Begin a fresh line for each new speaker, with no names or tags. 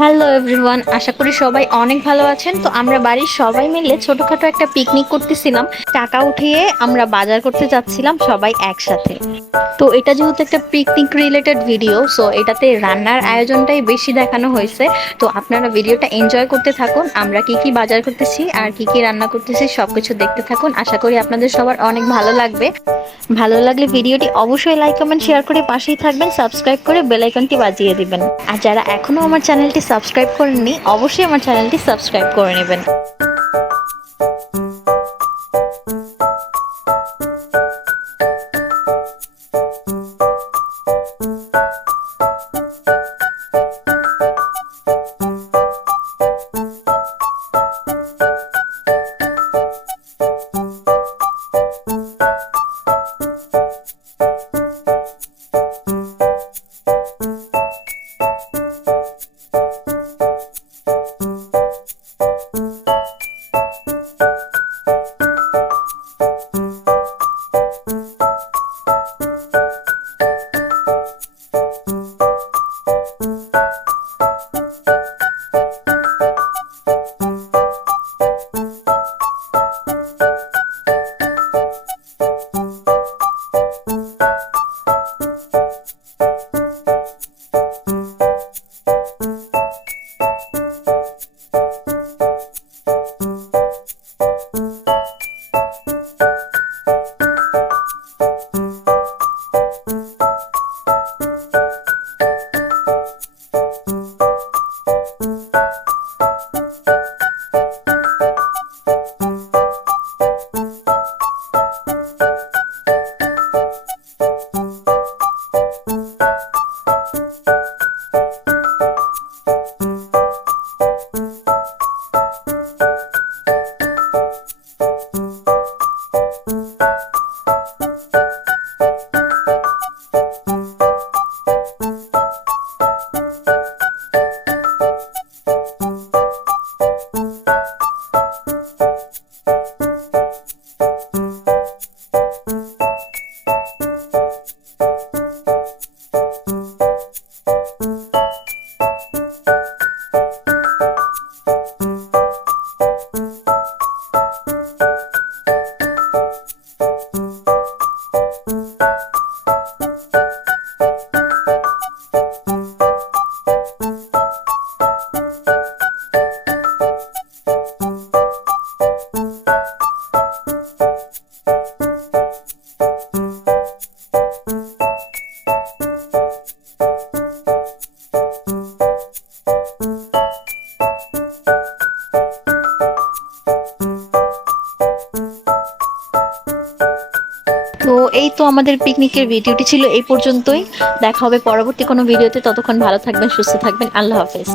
Hello everyone আশা করি সবাই অনেক ভালো আছেন। তো আমরা বাড়ির সবাই মিলে ছোটখাটো একটা পিকনিক করতেছিলাম। টাকা উঠিয়ে আমরা বাজার করতে যাচ্ছিলাম সবাই একসাথে। তো এটা যেহেতু একটা পিকনিক রিলেটেড ভিডিও সো এটাতে রান্নার আয়োজনটাই বেশি দেখানো হয়েছে। তো আপনারা ভিডিওটা এনজয় করতে থাকুন। আমরা কি কি বাজার করতেছি, আর কি কি রান্না করতেছি, সবকিছু দেখতে থাকুন। আশা করি আপনাদের সবার অনেক ভালো লাগবে। ভালো লাগলে ভিডিওটি অবশ্যই লাইক কমেন্ট শেয়ার করে পাশেই থাকবেন। সাবস্ক্রাইব করে বেল আইকনটি বাজিয়ে দিবেন। আর যারা এখনও আমার চ্যানেলটি সাবস্ক্রাইব করেননি অবশ্যই আমার চ্যানেলটি সাবস্ক্রাইব করে নেবেন। Thank you. you তো এই তো আমাদের পিকনিকের ভিডিওটি ছিল এই পর্যন্তই। দেখা হবে পরবর্তী কোনো ভিডিওতে ততক্ষণ ভালো থাকবেন, সুস্থ থাকবেন। আল্লাহ হাফেজ।